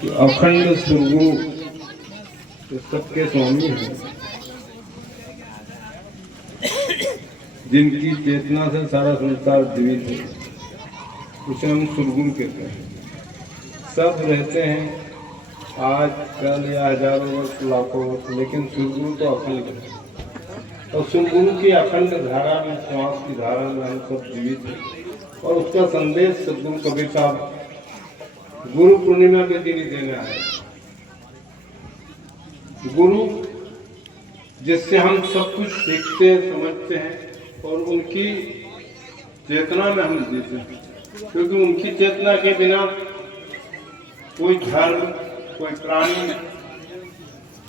कि अखंड सदगुरु तो सबके स्वामी हैं, जिनकी चेतना से सारा संसार जीवित है, उसे हम सदगुरु कहते हैं। सब रहते हैं आज कल या हजारों वर्ष लाखों वर्ष, लेकिन सदगुरु तो अखंड है। और सदगुरु की अखंड धारा में, श्वास की धारा में हम सब जीवित हैं। और उसका संदेश सदगुरु कबीर साहब गुरु पूर्णिमा के दिन ही देने आए। गुरु जिससे हम सब कुछ सीखते समझते हैं और उनकी चेतना में हम जीते हैं, क्योंकि उनकी चेतना के बिना कोई धर्म, कोई प्राणी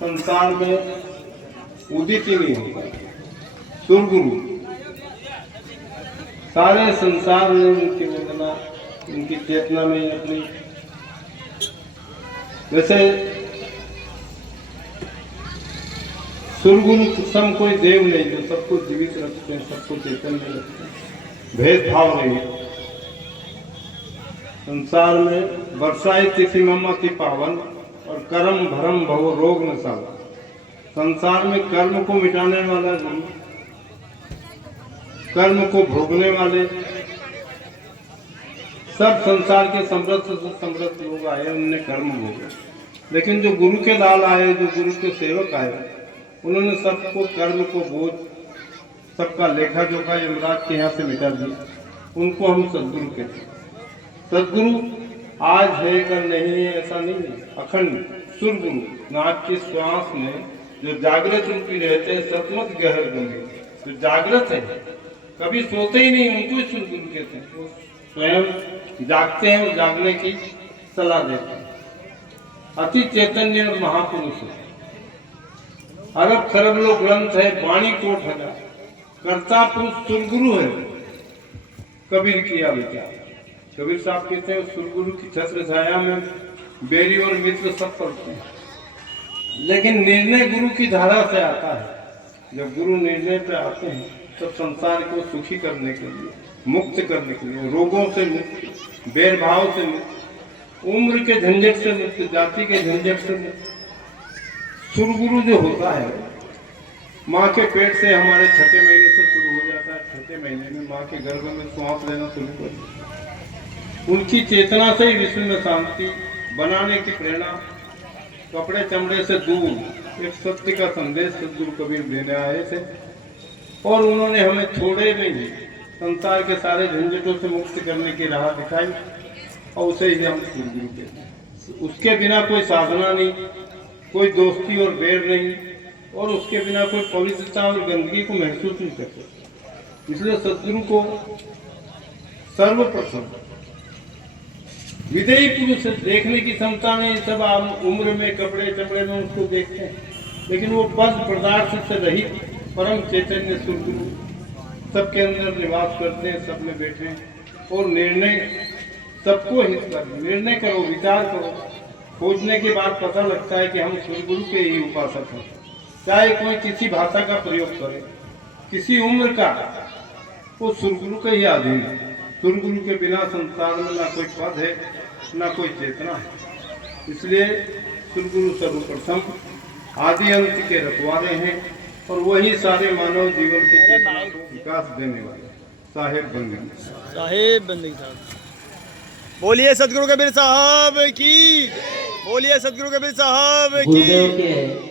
संसार में उदित ही नहीं होगा। सदगुरु सारे संसार में उनकी वेदना, उनकी चेतना में अपनी, वैसे सदगुरु सम कोई देव नहीं जो सबको जीवित रखते हैं, सबको चेतन में रखते हैं, भेदभाव नहीं है। संसार में बरसाई तिथि ममति पावन और कर्म भरम भव रोग न सावन। संसार में कर्म को मिटाने वाला गुरु, कर्म को भोगने वाले सब संसार के समृद्ध से समृद्ध लोग आए, उन्होंने कर्म भोगे। लेकिन जो गुरु के लाल आए, जो गुरु के सेवक आए, उन्होंने सबको कर्म को बोझ, सबका लेखा जोखा यमराज के यहाँ से मिटा दिया। उनको हम सदगुरु कहते हैं। सदगुरु आज है कल नहीं है ऐसा नहीं है, अखंड सदगुरु नाक की श्वास में जो जागृत रूपी रहते हैं, सतमत गहर गंभीर, जो जागृत है, कभी सोते ही नहीं, उनको ही सदगुरु कहते हैं। वो स्वयं जागते हैं और जागने की सलाह देते हैं। अति चैतन्य और महापुरुष है, अरब खरब लोग ग्रंथ है, वाणी कोट हजार, कर्ता पुरुष सदगुरु है। कबीर किया विचार, कबीर साहब कहते हैं सदगुरु की छत्र छाया में बेरी और मित्र सब पढ़ते हैं, लेकिन निर्णय गुरु की धारा से आता है। जब गुरु निर्णय पे आते हैं तो संसार को सुखी करने के लिए, मुक्त करने के लिए, रोगों से मुक्त, भेदभाव से मुक्त, उम्र के झंझट से मुक्त, जाति के झंझट से मुक्त। सदगुरु जो होता है, माँ के पेट से हमारे छठे महीने से शुरू हो जाता है। छठे महीने में माँ के गर्भ में श्वास लेना शुरू कर देता। उनकी चेतना से ही विश्व में शांति बनाने की प्रेरणा, कपड़े चमड़े से दूर एक सत्य का संदेश सदगुरु कबीर देने आए थे। और उन्होंने हमें छोड़े नहीं, संसार के सारे झंझटों से मुक्त करने की राह दिखाई, और उसे ही हम सदगुरु कहते हैं। उसके बिना कोई साधना नहीं, कोई दोस्ती और बैर नहीं, और उसके बिना कोई पवित्रता और गंदगी को महसूस नहीं करते। इसलिए सदगुरु को सर्वप्रथम विदेही पुरुष से देखने की क्षमता नहीं। सब आप उम्र में, कपड़े चमड़े में उसको देखते हैं, लेकिन वो पद पदार्थ से रहित परम चैतन्य सदगुरु सबके अंदर निवास करते हैं, सब में बैठे हैं। और निर्णय सबको हित कर, निर्णय करो, विचार करो। खोजने के बाद पता लगता है कि हम सदगुरु के ही उपासक हैं। चाहे कोई किसी भाषा का प्रयोग करे, किसी उम्र का, वो सदगुरु के ही अधीन है। सदगुरु के बिना संसार में ना कोई पद है, ना कोई चेतना है। इसलिए सदगुरु सर्वप्रथम आदि अंत के रखवाले हैं, और वही सारे मानव जीवन की चेतना को विकास देने वाले साहेब बंदगी। साहेब बंदगी साहब। बोलिए सदगुरु कबीर साहब की, बोलिए सदगुरु कबीर साहब की।